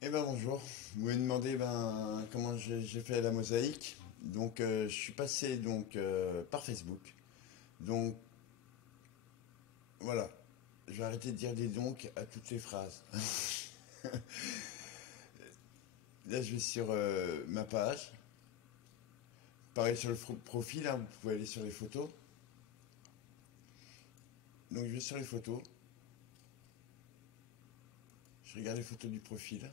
Eh ben bonjour, vous m'avez demandé comment j'ai fait la mosaïque. Donc je suis passé par Facebook. Donc voilà, je vais arrêter de dire des donc à toutes les phrases. Là je vais sur ma page. Pareil sur le profil, hein, vous pouvez aller sur les photos. Donc je vais sur les photos, je regarde les photos du profil.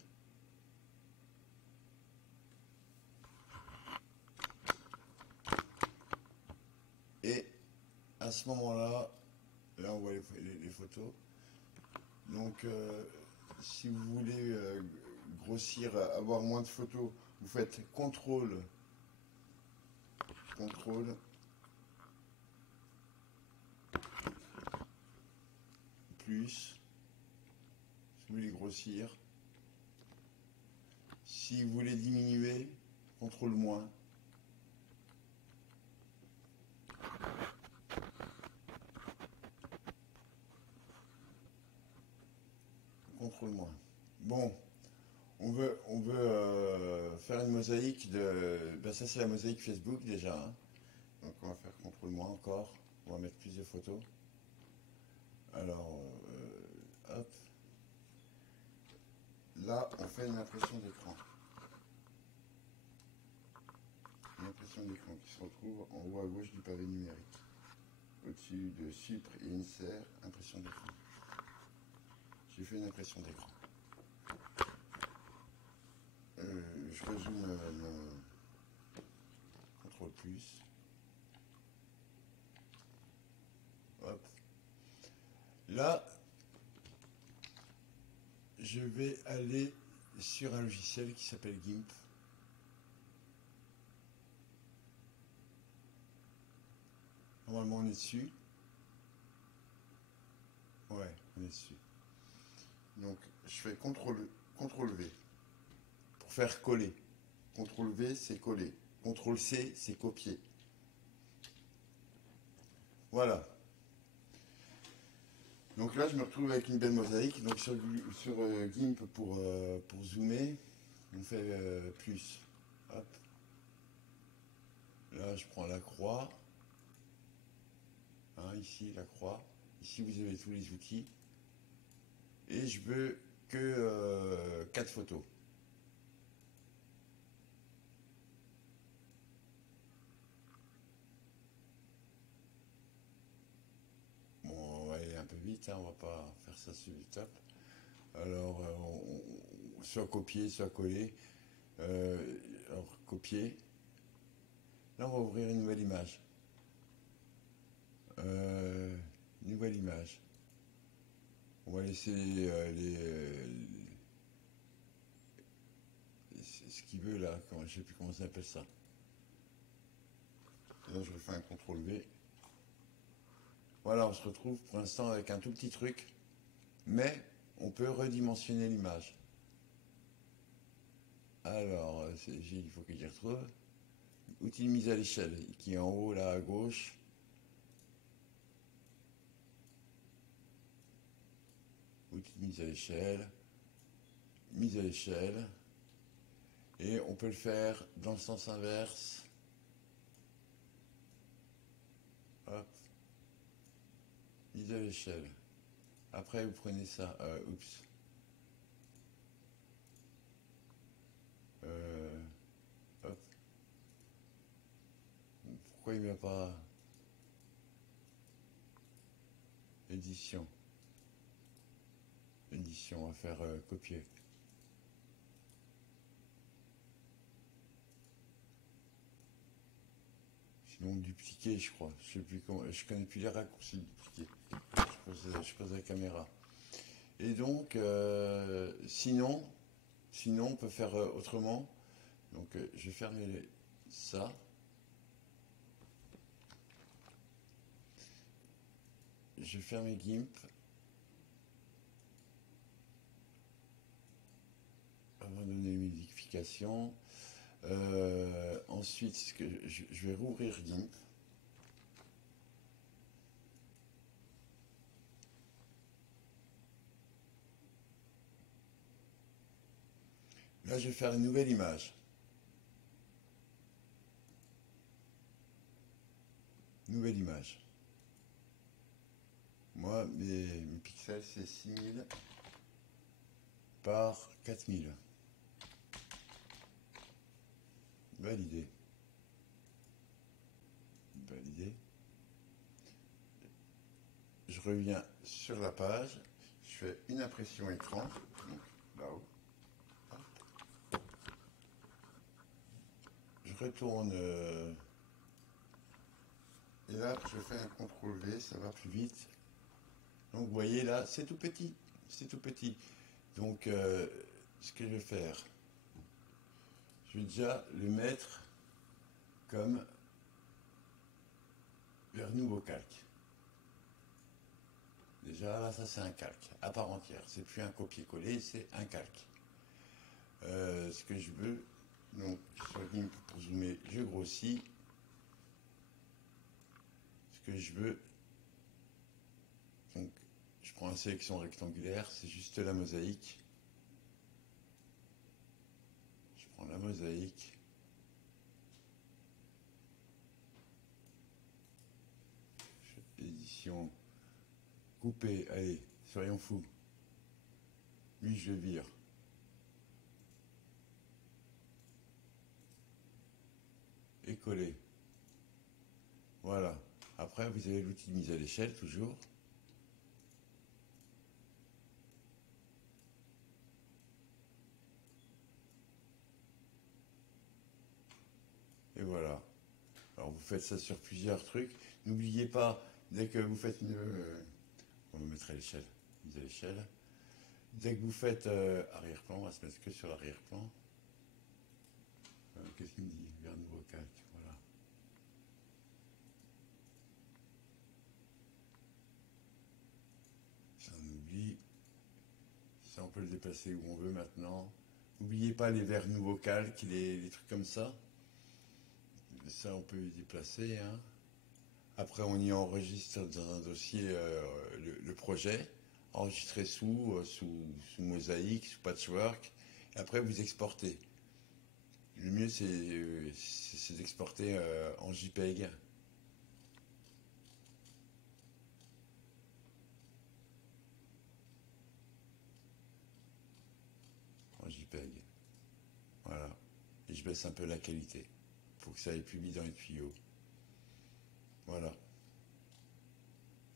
Et à ce moment-là, là on voit les photos. Donc si vous voulez grossir, avoir moins de photos, vous faites contrôle, plus, si vous voulez grossir. Si vous voulez diminuer, contrôle moins. Contrôle moins. Bon, on veut faire une mosaïque de. Ben ça c'est la mosaïque Facebook déjà, hein. Donc on va faire contrôle moins encore. On va mettre plus de photos. Alors, hop. Là, on fait une impression d'écran. Une impression d'écran qui se retrouve en haut à gauche du pavé numérique. Au-dessus de Supre et Insert, impression d'écran. J'ai fait une impression d'écran. Je résume mon contrôle plus. Hop. Là, je vais aller sur un logiciel qui s'appelle GIMP. Normalement, on est dessus. Ouais, on est dessus. Donc, je fais CTRL V pour faire coller. CTRL V, c'est coller. CTRL C, c'est copier. Voilà. Donc là, je me retrouve avec une belle mosaïque. Donc sur GIMP, pour zoomer, on fait plus. Hop. Là, je prends la croix. Hein, ici, la croix. Ici, vous avez tous les outils. Et je veux que 4 photos. Bon, on va aller un peu vite, hein, on va pas faire ça sur du top. Alors, soit copier, soit coller. Alors, copier. Là, on va ouvrir une nouvelle image. Euh, Nouvelle image. On va laisser ce qu'il veut là. Je ne sais plus comment ça s'appelle ça. Là, je refais un CTRL V. Voilà, on se retrouve pour l'instant avec un tout petit truc. Mais on peut redimensionner l'image. Alors, il faut que j'y retrouve. Outil de mise à l'échelle, qui est en haut là à gauche. Outil de mise à l'échelle. Mise à l'échelle. Et on peut le faire dans le sens inverse. Hop. Mise à l'échelle. Après, vous prenez ça. Oups. Euh, Hop. Pourquoi il ne met pas édition? Édition, on va faire copier. Sinon, dupliquer, je crois. Je sais plus comment. Je connais plus les raccourcis dupliquer. Je pose la caméra. Et donc, sinon, on peut faire autrement. Donc, je vais fermer ça. Je vais fermer GIMP. Abandonner les modifications. Ensuite, je vais rouvrir GIMP. Là, je vais faire une nouvelle image. Nouvelle image. Moi, mes pixels, c'est 6000 par 4000. Validé. Validé. Je reviens sur la page. Je fais une impression écran. Donc, là-haut. Je retourne. Et là, je fais un CTRL V, ça va plus vite. Donc, vous voyez là, c'est tout petit. C'est tout petit. Donc, ce que je vais faire, je vais déjà le mettre comme vers nouveau calque. Déjà, là, ça c'est un calque à part entière. C'est plus un copier-coller, c'est un calque. Ce que je veux, donc sur GIMP pour zoomer, je grossis. Ce que je veux, donc je prends une sélection rectangulaire, c'est juste la mosaïque. Je prends la mosaïque. Édition, couper, allez, soyons fous. Lui, je le vire. Et coller. Voilà. Après, vous avez l'outil de mise à l'échelle, toujours. Et voilà. Alors, vous faites ça sur plusieurs trucs. N'oubliez pas, dès que vous faites une... on va mettre à l'échelle. Mise à l'échelle. Dès que vous faites arrière-plan, on va se mettre que sur l'arrière-plan. Qu'est-ce qu'il me dit? Vers nouveau calque, voilà. Ça on oublie. Ça on peut le déplacer où on veut maintenant. N'oubliez pas les vers nouveau calque, les trucs comme ça. Ça on peut les déplacer. Hein. Après on y enregistre dans un dossier le projet. Enregistré sous mosaïque, sous patchwork. Et après vous exportez. Le mieux c'est d'exporter en JPEG. En JPEG. Voilà. Et je baisse un peu la qualité. Pour que ça aille plus vite dans les tuyaux. Voilà.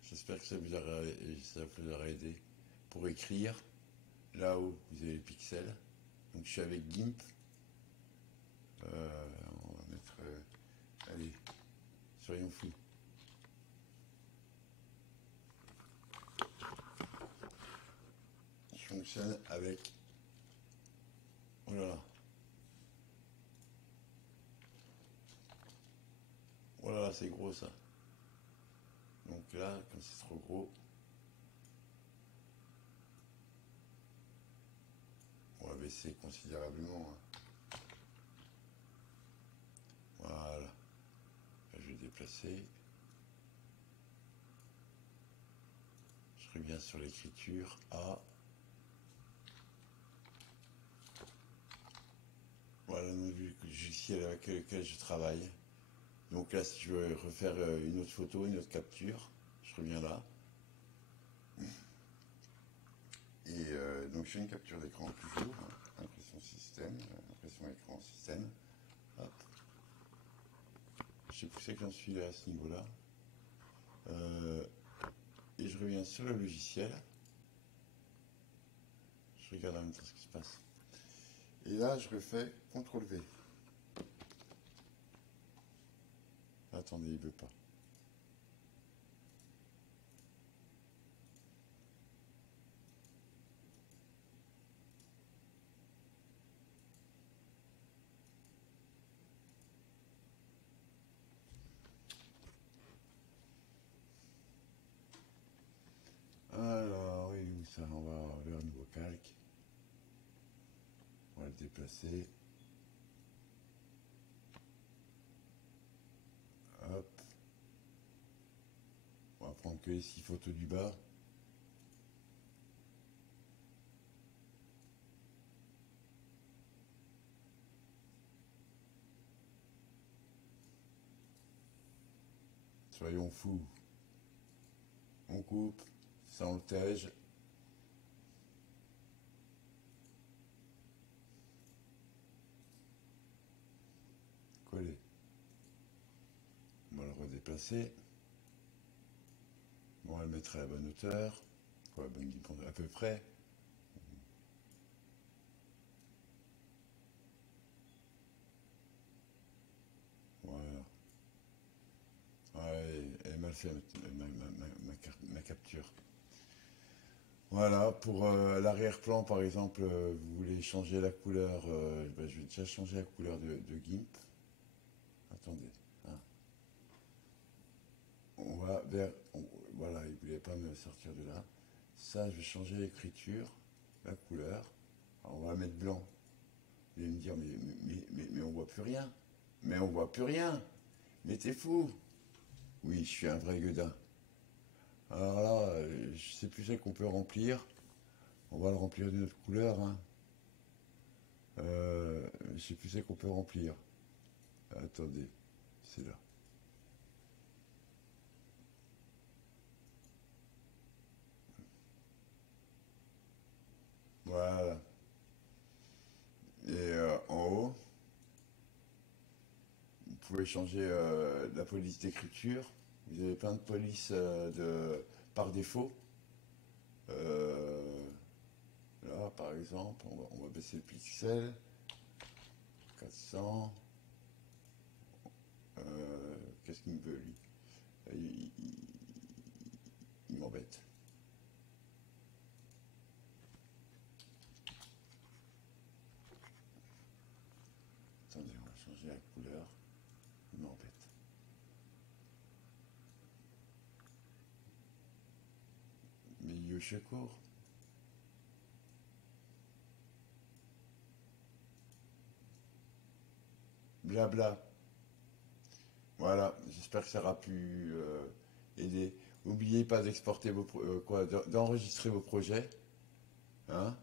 J'espère que ça vous aura aidé. Pour écrire, là-haut, vous avez les pixels. Donc je suis avec GIMP. On va mettre... allez, soyons fous. Je fonctionne avec... Oh là là. Oh là là, c'est gros ça. Donc là, quand c'est trop gros, on va baisser considérablement. Hein. Voilà. Là, je vais déplacer. Je reviens sur l'écriture A. Voilà le logiciel avec lequel je travaille. Donc là, si je veux refaire une autre photo, une autre capture, je reviens là. Et donc je fais une capture d'écran toujours, hein, impression système, impression écran système. Hop. Je sais plus que j'en suis là à ce niveau-là. Et je reviens sur le logiciel. Je regarde en même temps ce qui se passe. Et là, je refais CTRL V. Attendez, il ne veut pas. Alors, oui, où ça? On va vers nouveau calque. On va le déplacer. Hop. On va prendre que les 6 photos du bas. Soyons fous. On coupe, ça on le tège. Coller. On va le redéplacer. On va le mettre à la bonne hauteur. Quoi, la bonne à peu près. Voilà. Ouais, elle est mal fait ma capture. Voilà, pour l'arrière-plan par exemple, vous voulez changer la couleur, ben, je vais déjà changer la couleur de GIMP. Attendez, hein. On va vers, voilà, il ne voulait pas me sortir de là. Ça, je vais changer l'écriture, la couleur. Alors, on va mettre blanc. Vous allez me dire, mais on voit plus rien. Mais on voit plus rien. Mais t'es fou. Oui, je suis un vrai gueudin. Alors là, je sais plus ce qu'on peut remplir. On va le remplir d'une autre couleur, hein. Je sais plus ce qu'on peut remplir. Attendez, c'est là. Voilà. Et en haut, vous pouvez changer la police d'écriture. Vous avez plein de polices par défaut. Euh, Là, par exemple, on va baisser le pixel. 400. Qu'est-ce qu'il me veut, lui? Il m'embête. Attendez, on va changer la couleur. Il m'embête. Milieu court. Blabla. Voilà, j'espère que ça aura pu aider. N'oubliez pas d'exporter d'enregistrer vos projets, hein,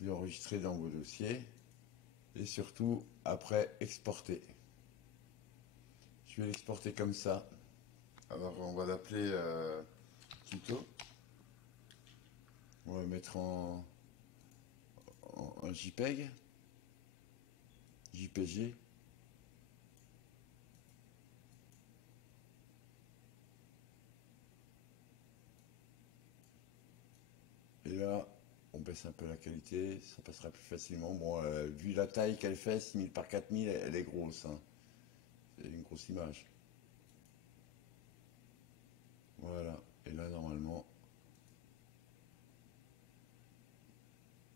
d'enregistrer dans vos dossiers, et surtout après exporter. Je vais l'exporter comme ça. Alors on va l'appeler tuto. On va le mettre en JPEG, JPG. Et là, on baisse un peu la qualité, ça passera plus facilement. Bon, vu la taille qu'elle fait, 6000 par 4000, elle est grosse, hein. C'est une grosse image. Voilà. Et là, normalement,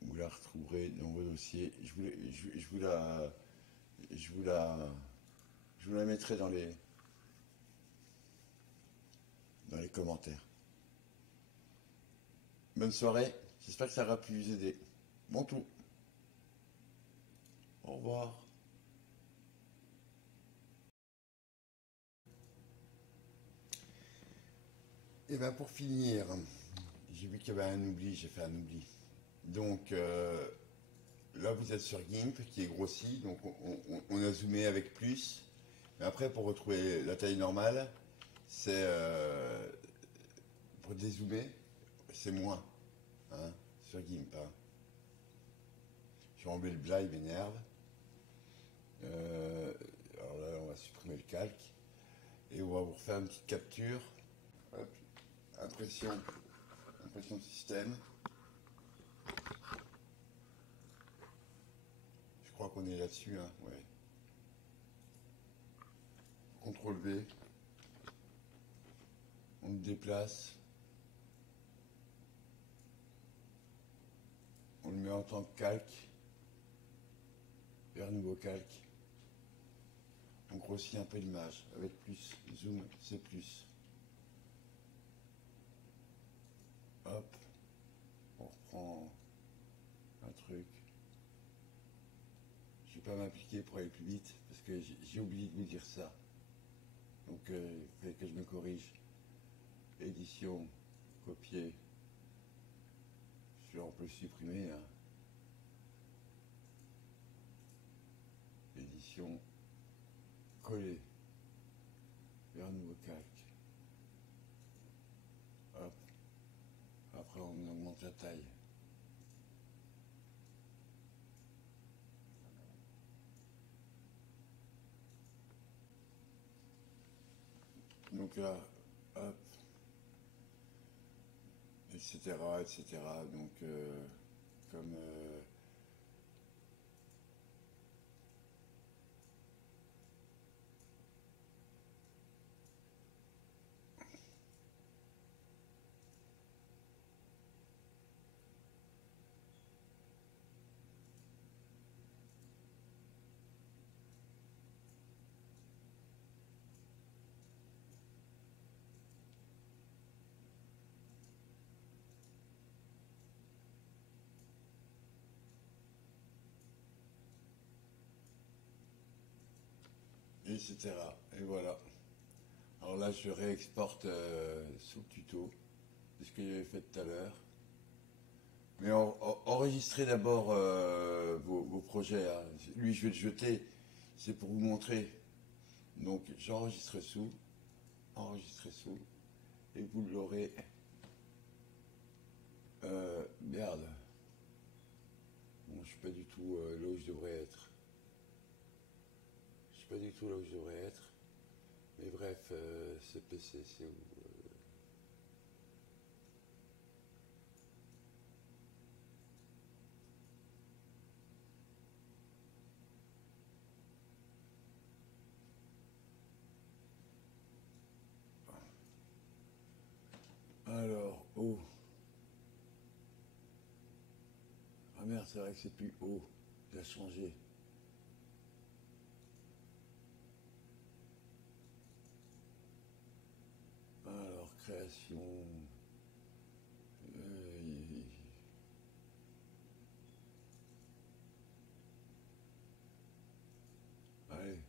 vous la retrouverez dans vos dossiers. Je vous la mettrai dans les commentaires. Bonne soirée. J'espère que ça aura pu vous aider. Bon tout. Au revoir. Et bien pour finir, j'ai vu qu'il y avait un oubli, j'ai fait un oubli. Donc là vous êtes sur GIMP qui est grossi, donc on a zoomé avec plus. Mais après pour retrouver la taille normale, c'est pour dézoomer, c'est moins, hein, sur GIMP. Hein. Je vais enlever le blas, il m'énerve. Alors là on va supprimer le calque et on va vous refaire une petite capture. Hop. Impression de système. Je crois qu'on est là-dessus, hein, ouais. CTRL V. On le déplace. On le met en tant que calque. Vers nouveau calque. On grossit un peu l'image avec plus. Zoom, c'est plus. Hop. On reprend un truc. Je ne vais pas m'appliquer pour aller plus vite parce que j'ai oublié de vous dire ça. Donc il fallait que je me corrige. Édition, copier. On peut le supprimer. Hein. Édition, coller. Faire un nouveau calque. Hop. Après, on augmente la taille. Donc là, hop, etc., etc. Donc, comme etc. Et voilà. Alors là, je réexporte sous le tuto, c'est ce que j'avais fait tout à l'heure. Mais enregistrez d'abord vos projets, hein. Lui, je vais le jeter, c'est pour vous montrer. Donc, j'enregistre sous, enregistrez sous, et vous l'aurez. Merde. Bon, je suis pas du tout là où je devrais être. Je suis pas du tout là où je devrais être. Mais bref, ce PC, c'est où Alors, oh. Ah merde, c'est vrai que c'est plus haut. Il a changé. Alors, création. Euh, allez.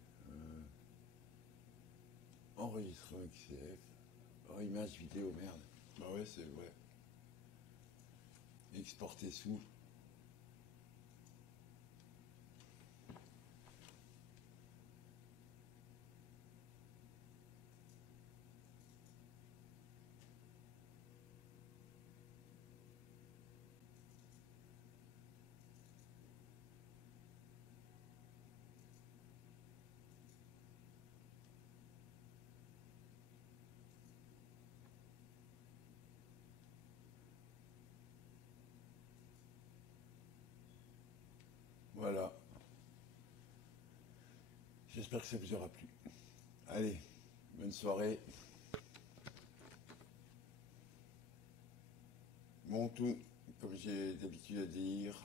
Enregistrement XCF. Oh, image vidéo, merde. Bah ouais, c'est vrai. Exporter sous. Voilà. J'espère que ça vous aura plu. Allez, bonne soirée. Bon tout, comme j'ai d'habitude à dire.